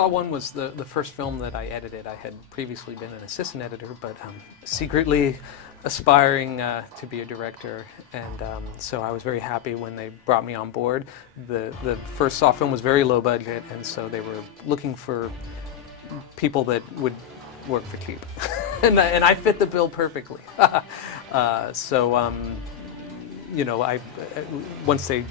Saw 1 was the first film that I edited. I had previously been an assistant editor, but secretly aspiring to be a director, and so I was very happy when they brought me on board. The first Saw film was very low budget, and so they were looking for people that would work for cheap, and I fit the bill perfectly. You know, once they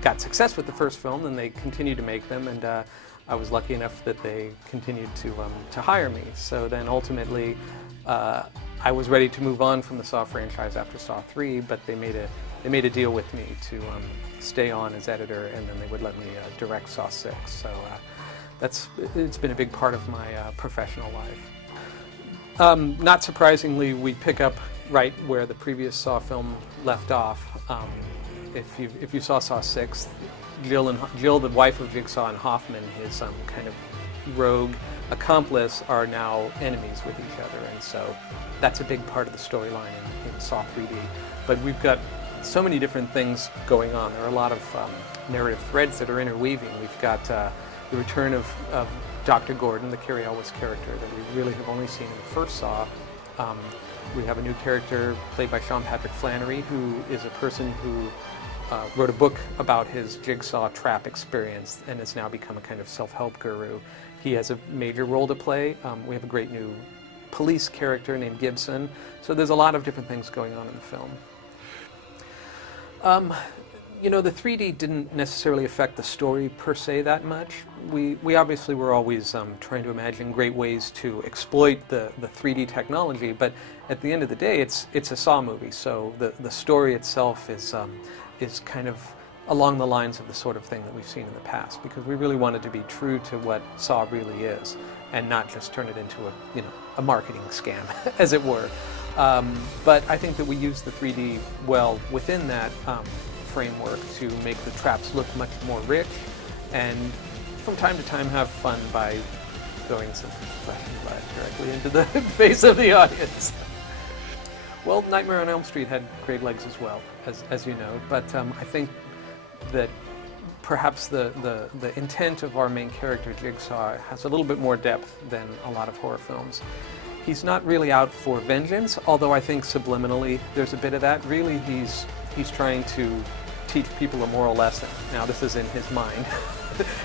got success with the first film, then they continued to make them, and I was lucky enough that they continued to hire me. So then ultimately, I was ready to move on from the Saw franchise after Saw 3, but they made a deal with me to stay on as editor, and then they would let me direct Saw 6. So it's been a big part of my professional life. Not surprisingly, we pick up right where the previous Saw film left off. If you saw Saw 6, Jill, the wife of Jigsaw, and Hoffman, his kind of rogue accomplice, are now enemies with each other, and so that's a big part of the storyline in Saw 3D. But we've got so many different things going on. There are a lot of narrative threads that are interweaving. We've got the return of Dr. Gordon, the Cary Elwes character that we really have only seen in the first Saw. We have a new character played by Sean Patrick Flanery, who is a person who wrote a book about his jigsaw trap experience and has now become a kind of self-help guru. He has a major role to play. We have a great new police character named Gibson. So there's a lot of different things going on in the film. You know, the 3D didn't necessarily affect the story per se that much. We obviously were always trying to imagine great ways to exploit the 3D technology, but at the end of the day, it's a Saw movie, so the story itself is kind of along the lines of the sort of thing that we've seen in the past, because we really wanted to be true to what Saw really is, and not just turn it into a marketing scam, as it were. But I think that we used the 3D well within that framework to make the traps look much more rich, and from time to time have fun by throwing some flesh and blood directly into the face of the audience. Well, Nightmare on Elm Street had great legs as well, as you know, but I think that perhaps the intent of our main character, Jigsaw, has a little bit more depth than a lot of horror films. He's not really out for vengeance, although I think subliminally there's a bit of that. Really, he's trying to teach people a moral lesson. Now, this is in his mind.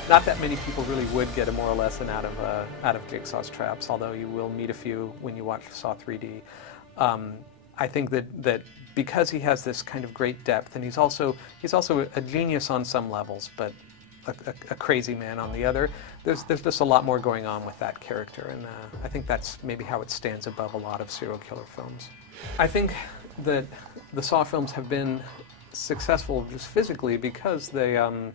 Not that many people really would get a moral lesson out of Jigsaw's traps, although you will meet a few when you watch Saw 3D. I think that because he has this kind of great depth, and he's also a genius on some levels, but a crazy man on the other, there's just a lot more going on with that character, and I think that's maybe how it stands above a lot of serial killer films. I think that the Saw films have been successful just physically because the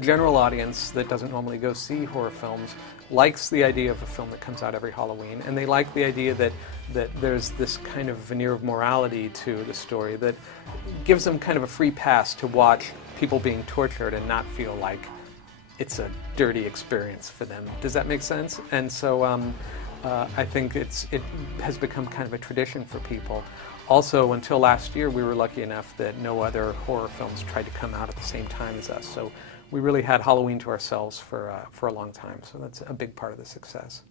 general audience that doesn't normally go see horror films likes the idea of a film that comes out every Halloween, and they like the idea that there's this kind of veneer of morality to the story that gives them kind of a free pass to watch people being tortured and not feel like it's a dirty experience for them. Does that make sense? And so I think it has become kind of a tradition for people. Also, until last year, we were lucky enough that no other horror films tried to come out at the same time as us. So we really had Halloween to ourselves for a long time. So that's a big part of the success.